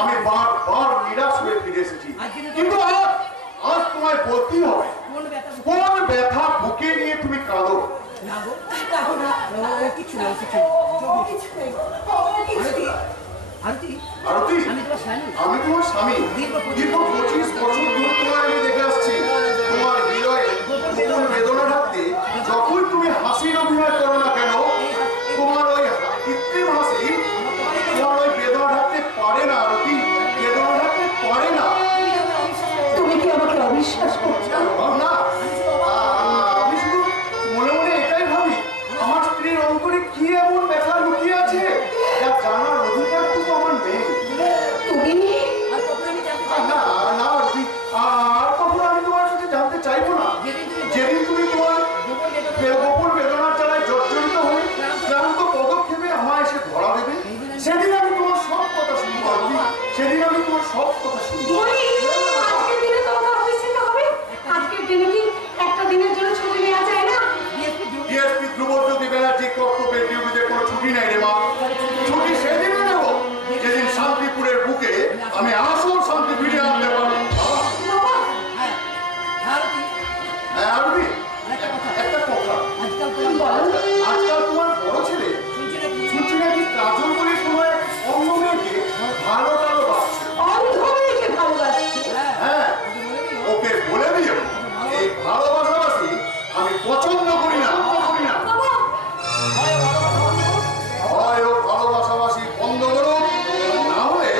আমি বারবার নিরাশ হয়ে ফিরে এসেছি, কিন্তু আজ তোমায় বলতেই হবে কোন ব্যথা বুকে নিয়ে তুমি কাঁদো। আরতি, আমি তোমার স্বামী। দীর্ঘ 25 বছর ধরে তোমায় আমি দেখে আসছি। তোমার হৃদয়ে গোপন বেদনা ঢাকতে যখন তুমি হাসির অভিনয় করো না কেন, তোমার ওই কৃত্রিম হাসি তোমার ওই বেদনা ঢাকতে পারে না। আরতি, বেদনা ঢাকতে পারে না। তুমি কি আমাকে অবিশ্বাস করছো? না, আমি শুধু মনে মনে এটাই ভাবি, আমার স্ত্রীর অন্তরে কি এমন ব্যথা লুকিয়ে আছে যা জানার অধিকার তো আমার নেই। তুমি না না আরতি, আর কখনো আমি তোমার সাথে জানতে চাইবো না। যেদিন তুমি তোমার গোপন বেদনার জ্বালায় জর্জরিত হয়ে ক্লান্ত পদক্ষেপে আমায় এসে ধরা দেবে, সেদিন আমি তোমার সব কথা শুনবো। আরতি, সেদিন আমি তোমার সব কথা শুনবো। আজকের দিনে তোমাকে অফিস যেতে হবে। আজকের দিনে কি একটা দিনের জন্য ছুটি নেওয়া যায় না? ডিএসপি ধ্রুবজ্যোতি ব্যানার্জির কর্তব্যের ডিউটিতে কোনো ছুটি নেই রে মা। ছুটি সেদিনই নেব যেদিন শান্তিপুরের বুকে আমি আসল শান্তি ফিরিয়ে আনতে পারবো। হ্যাঁ আরতি, একটা কথা, আজকাল তোমার বড় ছেলে শুনছি নাকি কাজল বলে সময় অন্য মেয়েকে ভালো ভালোবাসছে। অন্ধমেয়েকে ভালোবাসছে? হ্যাঁ, ওকে বলে দিও এই ভালোবাসাবাসি আমি পছন্দ করি না। হয় ও ভালোবাসাবাসি বন্ধ করো, না হলে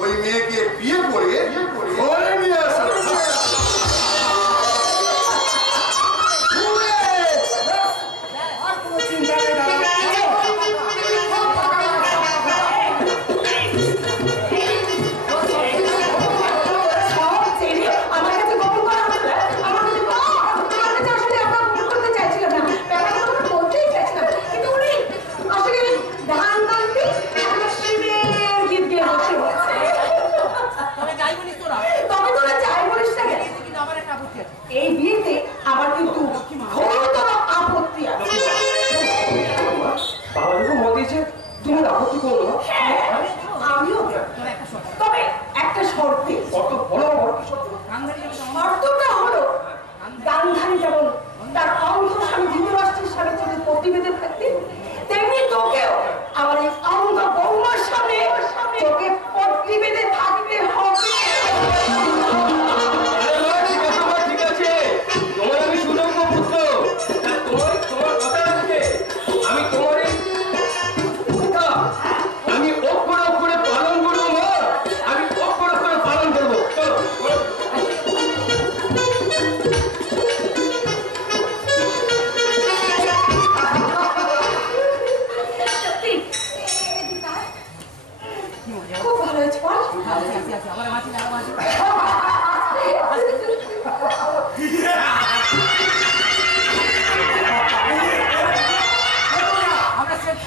ওই মেয়েকে বিয়ে করে ঘরে নিয়ে আসো। এই বিয়েতে আমার কিন্তু ঘোরতর আপত্তি আছে। বাবা যখন মত দিয়েছে তুমি আপত্তি করো না। আমিও, তবে একটা শর্তে। কত বড় শর্তটা হলো গান্ধারী যেমন তার অন্ধ স্বামী ধৃতরাষ্ট্রের স্বামী যদি প্রতিবেদে থাকতেন, তেমনি তোকেও আমার এই অন্ধ বৌমার সামনে তোকে প্রতিবেদে থাকতে হবে। ঠিক আছে, তোমার আমি সুযোগ্য পুত্র, তোমার কথা রাখতে আমি তোমার এই কথা আমি অক্ষরে অক্ষরে পালন করবো। মা, আমি অক্ষরে অক্ষরে পালন করবো। চলো খুব ভালো হয়েছে বল।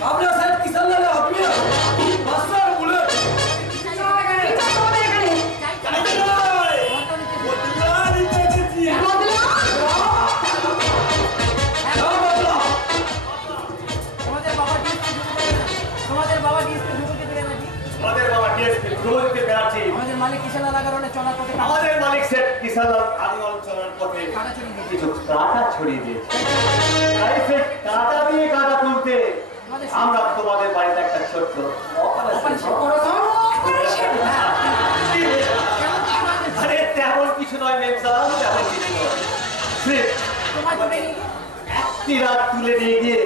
আপনার সাহেব কিসান লালা আপনি মাস্টার বলে আমাদের মালিক কিসান লালা কারণে চলার পথে আমাদের মালিক সেট কিসান লাল আদিওয়াল চলার পথে কিছু কাঁটা ছড়িয়ে দিয়েছে। তাই সেই কাঁটা দিয়ে কাঁটা তুলতে আমরা তোমাদের বাড়িতে একটা ছোট্ট আরে তেমন কিছু নয় মেমসান, তেমন কিছু নয়। একটি রাত তুলে নিয়ে গিয়ে